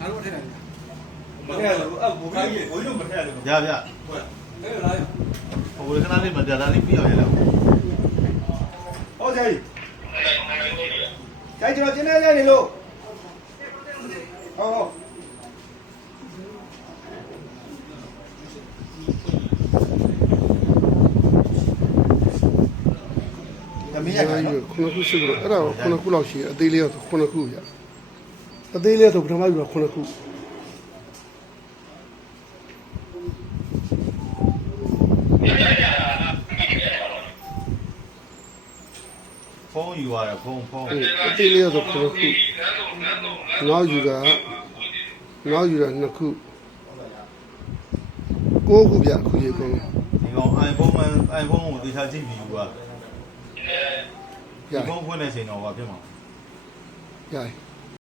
အားလုံးထည့်လိုက်တယ်မထည့်လို့အဲ့ဘူကြီးဘိုးတို့မထည့်လို့ရဗျအဲ့လာရဟိုခဏလေးမတရားတာလေးပြီးအောင်ရလားဟုတ်ကဲ့ကျိုင်ကျွန်တော်ကျင်းနေနေနေလို့ဟောဟောအမေရကခုနှစ်ခုရှိလို့အဲ့ဒါခုနှစ်ခုလောက်ရှိတယ်အသေးလေးတော့ခုနှစ်ခုရ အသေးလေးဆိုပထမယူတော့ခုနှစ်ခုဖုန်းယူရတယ်ဖုန်းဖုန်းအသေးလေးဆိုခုနှစ်ခုနောက်ယူတာနောက်ယူတာနှစ်ခုကိုးခုပြခုရေကုန်ဒီကောင် iPhone iPhone ကိုတေချာကြည့်ပြီးယူပါရဒီဖုန်းဖွင့်တဲ့ချိန်တော့ဘာဖြစ်မှာရ